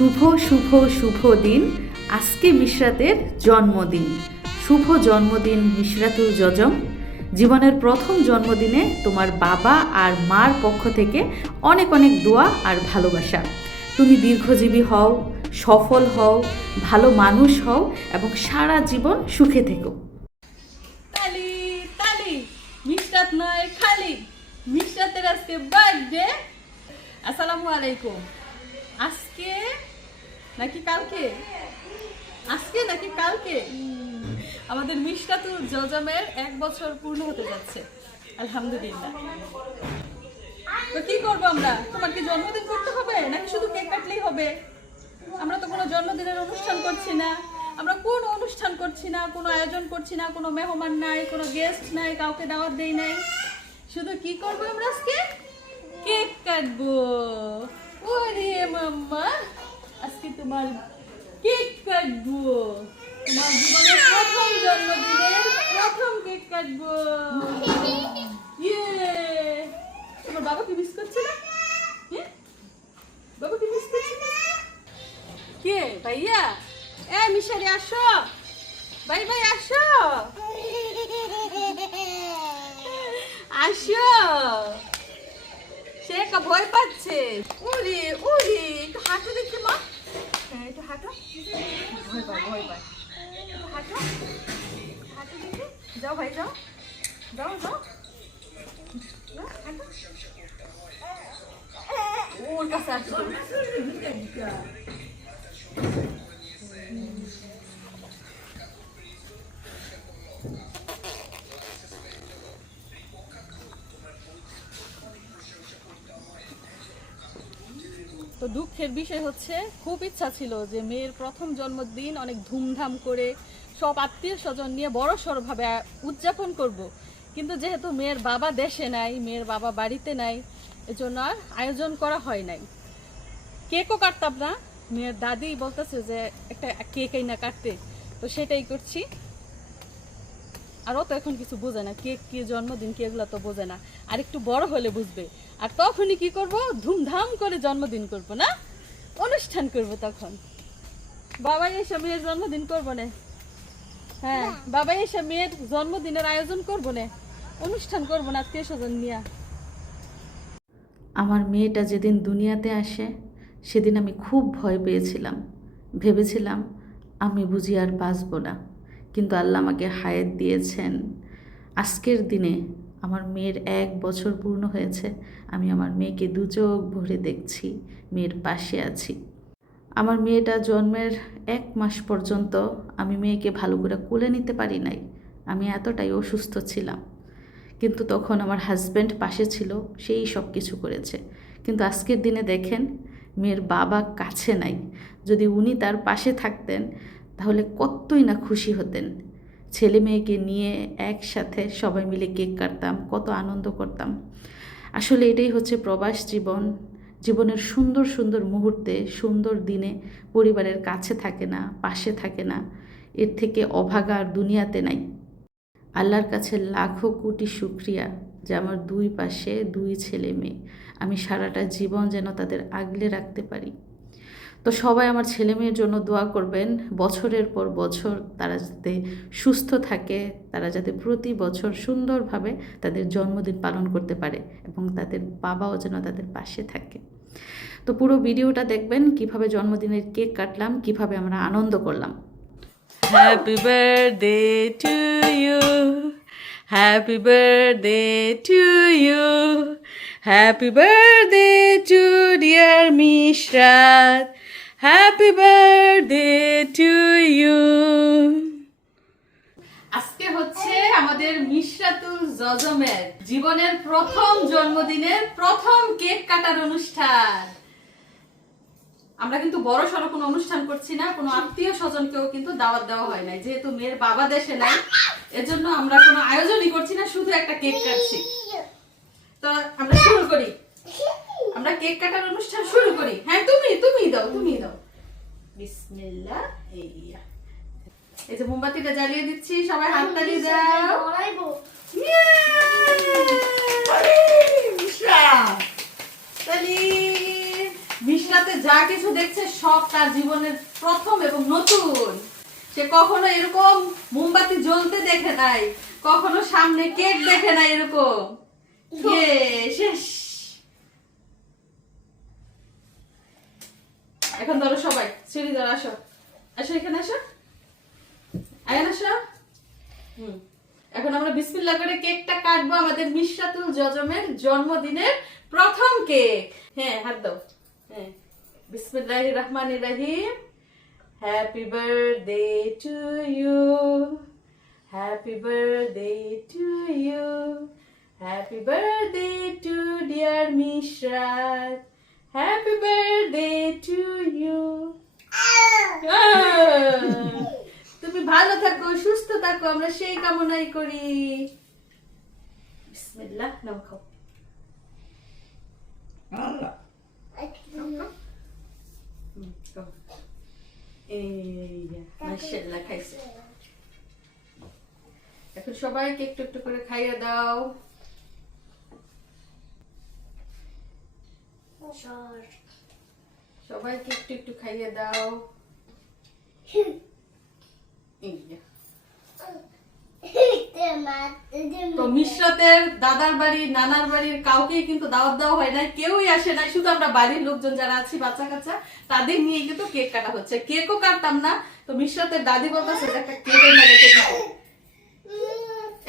শুভ শুভ শুভ দিন। আজকে মিশরাতের জন্মদিন। শুভ জন্মদিন মিশরাতুল জজম। জীবনের প্রথম জন্মদিনে তোমার বাবা আর মার পক্ষ থেকে অনেক অনেক দোয়া আর ভালোবাসা। তুমি দীর্ঘজীবী হও, সফল হও, ভালো মানুষ হও এবং সারা জীবন সুখে থেকো। তালি তালি, মিশরাত নয় খালি, মিশরাতের আজকে বার্থডে। আসসালামু আলাইকুম। আজকে নাকি কালকে, আজকে নাকি কালকে আমাদের মিশরাতুল জজমের 1 বছর পূর্ণ হতে যাচ্ছে। আলহামদুলিল্লাহ। তো কি করবো আমরা? তোমার কি জন্মদিন করতে হবে নাকি শুধু কেক কাটলেই হবে? আমরা তো কোনো জন্মদিনের অনুষ্ঠান করছি না, আমরা কোনো অনুষ্ঠান করছি না, কোনো আয়োজন করছি না, কোনো মেহমান নাই, কোনো গেস্ট নাই, কাউকে দাওয়াত দেই নাই। শুধু কি করবো আমরা আজকে? কেক কাটবো। ওরে মাম্মা, আজকে তোমার কেক কাটবো। তোমার জীবনের প্রথম জন্মদিনের প্রথম কেক কাটবো। ইয়ে, তোমার বাবা কি মিস করছে না? বাবা কি মিস করছে না? কে ভাইয়া? মিশারি আসো, ভাই ভাই আসো, আসো। সে একা ভয় পাচ্ছে। ওরে ওরে, একটু হাঁটো দেখি মা। হ্যাঁ, একটু হাঁটো। ভয় পায় ভয় পায়। একটু হাঁটো, হাঁটো দেখি। যাও ভাই যাও, যাও যাও, হাঁটো। ওর কাছে আসো। তো দুঃখের বিষয় হচ্ছে, খুব ইচ্ছা ছিল যে মেয়ের প্রথম জন্মদিন অনেক ধুমধাম করে সব আত্মীয় স্বজন নিয়ে বড় সড়ভাবে উদযাপন করব। কিন্তু যেহেতু মেয়ের বাবা দেশে নাই, মেয়ের বাবা বাড়িতে নাই, এজন্য আর আয়োজন করা হয় নাই। কেকও কাটতাম না। মেয়ের দাদি বলতেছে যে একটা কেক না কাটতে, তো সেটাই করছি। আর ও তো এখন কিছু বোঝে না, কেক কি জন্মদিন কি এগুলো তো বোঝে না। আর একটু বড় হলে বুঝবে। আর তখনই কি করব? ধুমধাম করে জন্মদিন করব, না অনুষ্ঠান করব। তখন বাবাই এসে মেয়ের জন্মদিন করবো না। হ্যাঁ, বাবাই এসে মেয়ের জন্মদিনের আয়োজন করবো না, অনুষ্ঠান করবো না আত্মীয় স্বজন নিয়ে। আমার মেয়েটা যেদিন দুনিয়াতে আসে সেদিন আমি খুব ভয় পেয়েছিলাম। ভেবেছিলাম আমি বুঝি আর বাঁচব না, কিন্তু আল্লাহ আমাকে হায়াত দিয়েছেন। আজকের দিনে আমার মেয়ের 1 বছর পূর্ণ হয়েছে। আমি আমার মেয়েকে দু চোখ ভরে দেখছি, মেয়ের পাশে আছি। আমার মেয়েটা জন্মের 1 মাস পর্যন্ত আমি মেয়েকে ভালো করে কোলে নিতে পারি নাই। আমি এতটাই অসুস্থ ছিলাম, কিন্তু তখন আমার হাজব্যান্ড পাশে ছিল, সেই সব কিছু করেছে। কিন্তু আজকের দিনে দেখেন, মেয়ের বাবা কাছে নাই। যদি উনি তার পাশে থাকতেন তাহলে কতই না খুশি হতেন। ছেলে মেয়েকে নিয়ে একসাথে সবাই মিলে কেক কাটতাম, কত আনন্দ করতাম। আসলে এটাই হচ্ছে প্রবাস জীবন। জীবনের সুন্দর সুন্দর মুহূর্তে, সুন্দর দিনে পরিবারের কাছে থাকে না, পাশে থাকে না, এর থেকে অভাগা আর দুনিয়াতে নাই। আল্লাহর কাছে লাখো কোটি শুকরিয়া যে আমার 2 পাশে 2 ছেলে মেয়ে। আমি সারাটা জীবন যেন তাদের আগলে রাখতে পারি। তো সবাই আমার ছেলে মেয়ের জন্য দোয়া করবেন। বছরের পর বছর তারা যাতে সুস্থ থাকে, তারা যাতে প্রতি বছর সুন্দরভাবে তাদের জন্মদিন পালন করতে পারে এবং তাদের বাবাও যেন তাদের পাশে থাকে। তো পুরো ভিডিওটা দেখবেন, কিভাবে জন্মদিনের কেক কাটলাম, কিভাবে আমরা আনন্দ করলাম। Happy birthday to you. Happy birthday to you. Happy birthday to dear Mishrat. Happy birthday to you. আজকে হচ্ছে আমাদের মিশরাতুল জজমের জীবনের প্রথম জন্মদিনের প্রথম কেক কাটার অনুষ্ঠান। আমরা কিন্তু বড় সড়ো কোনো অনুষ্ঠান করছি না, কোনো আত্মীয় স্বজনকেও কিন্তু দাওয়াত দেওয়া হয় নাই, যেহেতু মেয়ের বাবা দেশে নাই। এজন্য আমরা কোনো আয়োজনই করছি না, শুধু একটা কেক কাটছি। তো আমরা শুরু করি, আমরা কেক কাটার অনুষ্ঠান শুরু করি। হ্যাঁ, তুমি দাও, তুমি দাও। বিসমিল্লাহ। এই যে মোমবাতিটা জ্বালিয়ে দিচ্ছি, সবাই হাততালি দাও। তালি মিশরাতে যা কিছু দেখছে সব তার জীবনের প্রথম এবং নতুন। সে কখনো এরকম মোমবাতি জ্বলতে দেখে নাই, কখনো সামনে কেক দেখে নাই এরকম। শেষ। এখন ধরো সবাই সিঁড়ি ধরো, আসো আসো এখানে আসো, আয়ান আসো। এখন আমরা বিসমিল্লাহ করে কেকটা কাটবো, আমাদের মিশরাতুল জজমের জন্মদিনের প্রথম কেক। হ্যাঁ হাত দাও। হ্যাঁ বিসমিল্লাহির রহমানির রহিম। Happy birthday to you, happy birthday to you, happy birthday to dear Mishrat, happy birthday to you. তুমি ভালো থাকো, সুস্থ থাকো, আমরা সেই কামনাই করি। বিসমিল্লাহ, নাও খাও। মাশাআল্লাহ খাইছে। এখন সবাইকে একটু একটু করে খাইয়ে দাও। সবাইকে একটু একটু খাইয়ে দাও। তো মিশরাতের দাদার বাড়ি নানার বাড়ির কাউকে কিন্তু দাওয়াত দেওয়া হয় না, কেউই আসে না, শুধু আমরা বাড়ির লোকজন যারা আছি বাচ্চা কাচ্চা তাদের নিয়ে কিন্তু কেক কাটা হচ্ছে। কেকও কাটতাম না, তো মিশরাতের দাদি বলতেছে একটা কেক এনে রেখে দিও।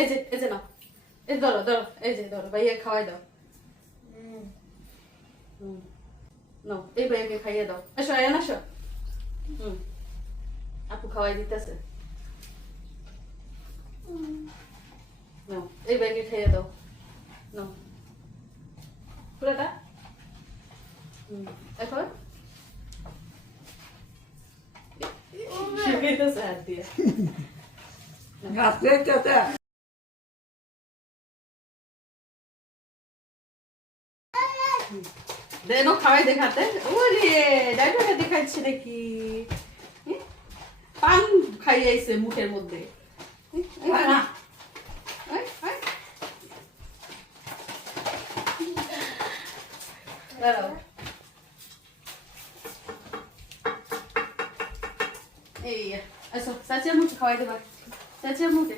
এই যে নাও, এই ধরো ধরো, এই যে ধরো, ভাইয়া খাওয়াই দাও। নাও এই ভাইয়াকে খাইয়ে দাও। আসো আয়ান আসো। আপু খাওয়াই দিতেছে। নাও এই ভাইয়াকে খাইয়ে দাও। নাও পুরোটা। এখন শিখাইতেছে হাত দিয়ে। দেনো খাওয়াই দেখাতে। ওরে ডাইভারটা দেখাচ্ছে নাকি? পান খাইয়াইছে মুখের মধ্যে। দাঁড়াও, এই আসো চাচির মুখে খাওয়াই দেবা, চাচির মুখে।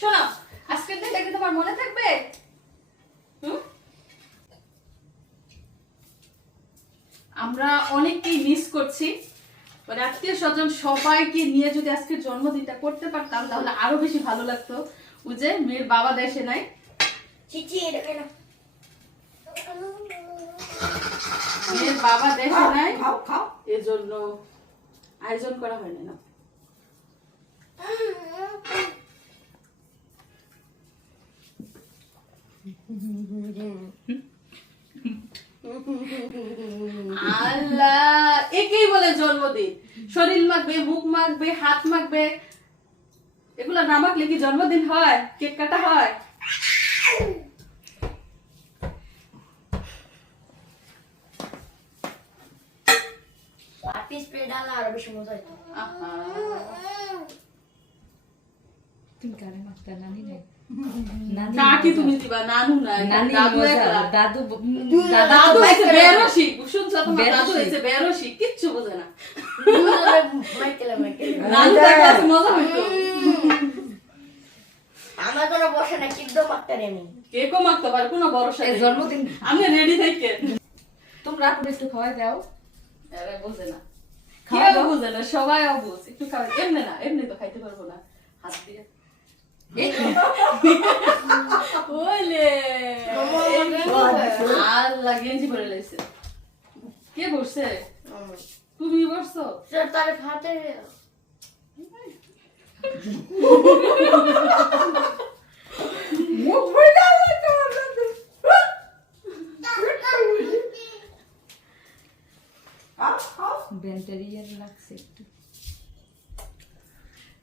শোনো, আজকের দিনটা কি তোমার মনে থাকবে? আমরা অনেককেই মিস করছি, মানে আত্মীয় স্বজন সবাইকে নিয়ে যদি আজকের জন্মদিনটা করতে পারতাম তাহলে আরো বেশি ভালো লাগতো। বুঝে মেয়ের বাবা দেশে নাই, মেয়ের বাবা দেশে নাই, এজন্য আয়োজন করা হয়নি না। আল্লাহ, একেই বলে জন্মদিন। শরীর মাখবে, মুখ মাখবে, হাত মাখবে, এগুলো না মাখলে কি জন্মদিন হয়? কেক কাটা হয়? কাকি তুমি দিবা, নানু না, দাদু একলা। দাদু হইছে বেরসি, শুনছো তোমার? দাদু হইছে বেরসি, কিচ্ছু বোঝে না। নানু দেখলে মজা হইতো। আমার কোনো বসে না, কেক দাও মাখতে আমি। কেকও মাখতে পারে, কোনো ভরসা নেই। জন্মদিন আমি রেডি থাকি। তোমরা আপু একটু খাওয়াই দাও। আরে বোঝে না, কেউ বোঝে না, সবাই অবুঝ। একটু খাওয়াই, এমনি না, এমনি তো খাইতে পারবো না হাত দিয়ে। আল্লাহ, গেঞ্জি পরে লাইছে। কে বসছে? তুমি বসছো? তার হাতে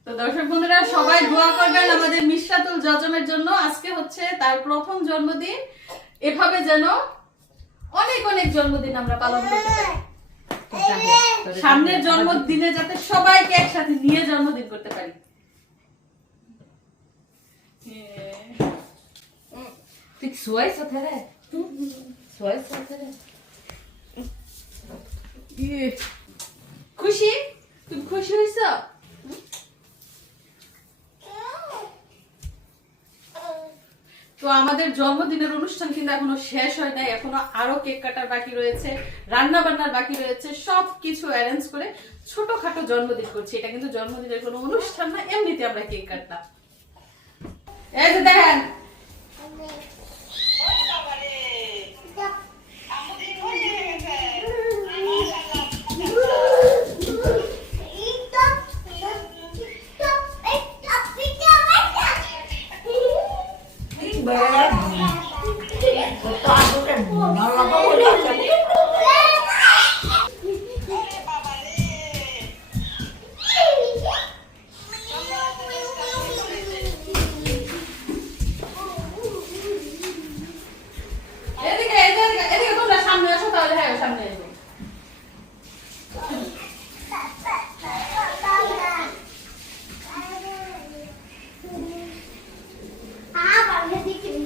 তো দর্শক বন্ধুরা সবাই দোয়া করবেন আমাদের মিশরাতুল জজমের জন্য। আজকে হচ্ছে তার প্রথম জন্মদিন, এভাবে যেন অনেক অনেক জন্মদিন আমরা পালন করতে পারি। সামনের জন্মদিনে যাতে সবাইকে একসাথে নিয়ে জন্মদিন করতে পারি। তুই শোয়াইছ রে শোয়াইছ রে খুশি তুমি খুশি হয়েছ তো আমাদের জন্মদিনের অনুষ্ঠান কিন্তু এখনো শেষ হয় নাই, এখনো আরো কেক কাটার বাকি রয়েছে, রান্না বান্নার বাকি রয়েছে, সবকিছু অ্যারেঞ্জ করে ছোটখাটো জন্মদিন করছি। এটা কিন্তু জন্মদিনের কোনো অনুষ্ঠান না, এমনিতে আমরা কেক কাটতাম। এই যে দেখেন এদিকে তোমরা সামনে আসো, তাহলে হ্যাঁ সামনে এসো।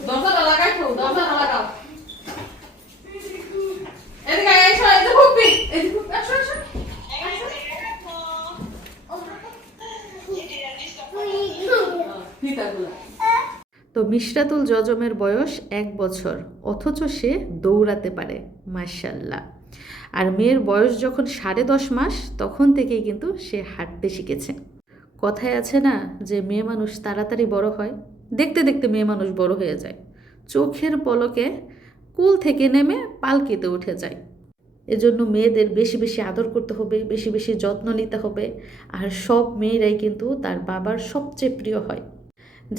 দরজাটা লাগাই তো, দরজাটা লাগাও। এদিকে এসো, এদিকে হুপি, এদিকে হুপি, আসো আসো। তো মিশরাতুল জজমের বয়স 1 বছর, অথচ সে দৌড়াতে পারে, মাশাআল্লাহ। আর মেয়ের বয়স যখন 10.5 মাস, তখন থেকেই কিন্তু সে হাঁটতে শিখেছে। কথায় আছে না যে মেয়ে মানুষ তাড়াতাড়ি বড় হয়, দেখতে দেখতে মেয়ে মানুষ বড় হয়ে যায়, চোখের পলকে কোল থেকে নেমে পালকিতে উঠে যায়। এজন্য মেয়েদের বেশি বেশি আদর করতে হবে, বেশি বেশি যত্ন নিতে হবে। আর সব মেয়েরাই কিন্তু তার বাবার সবচেয়ে প্রিয় হয়।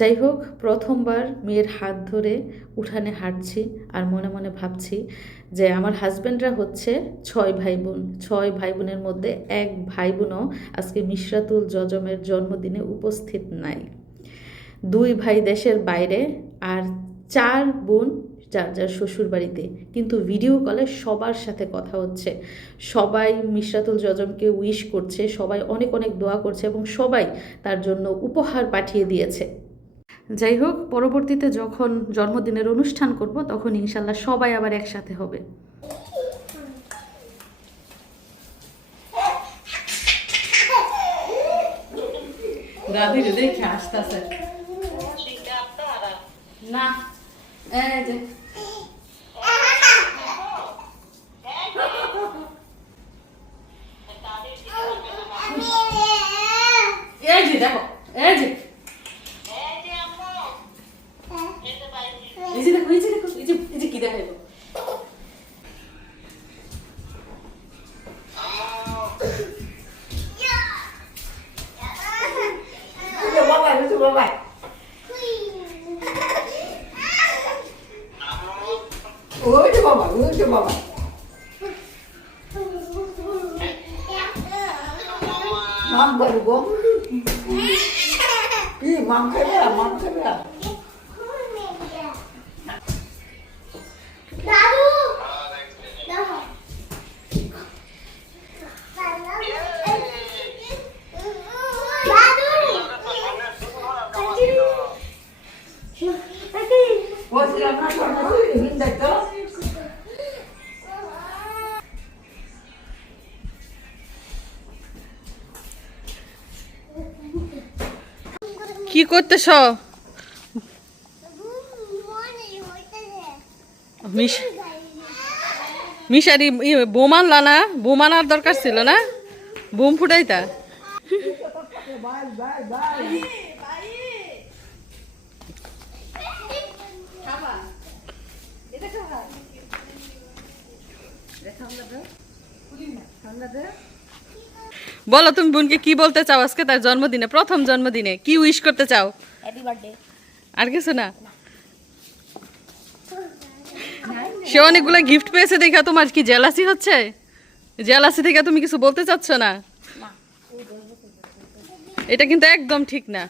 যাই হোক, প্রথমবার মেয়ের হাত ধরে উঠানে হাঁটছি আর মনে মনে ভাবছি যে আমার হাজব্যান্ডরা হচ্ছে 6 ভাই বোন। 6 ভাই বোনের মধ্যে 1 ভাই বোনও আজকে মিশরাতুল জজমের জন্মদিনে উপস্থিত নাই। 2 ভাই দেশের বাইরে আর 4 বোন যার যার শ্বশুর বাড়িতে, কিন্তু ভিডিও কলে সবার সাথে কথা হচ্ছে। সবাই মিশরাতুল জজমকে উইশ করছে, সবাই অনেক অনেক দোয়া করছে এবং সবাই তার জন্য উপহার পাঠিয়ে দিয়েছে। যাই হোক, পরবর্তীতে যখন জন্মদিনের অনুষ্ঠান করব তখন ইনশাল্লাহ সবাই আবার একসাথে হবে। দাদি দেখে আসতেছে না, এই যে এই যে দেখো, এই যে এই যে দেখো, এই যে দেখো, এই যে কি দেখাইবো। Mom baru gong. Ih, mom kaya, mom kaya. Daru. What's your name? Hinda to. কি করতেছ? মিশারি বোম আনলা না? বোম আনার দরকার ছিল না? বোম ফুটাইতা। বলো তুমি বোনকে কি বলতে চাও আজকে তার জন্মদিনে, প্রথম জন্মদিনে কি উইশ করতে চাও? Happy birthday. আর কিছু না? সে অনেকগুলো গিফট পেয়েছে দেখা তোমার কি জেলাসি হচ্ছে? জেলাসি থেকে তুমি কিছু বলতে চাচ্ছ না? এটা কিন্তু একদম ঠিক না।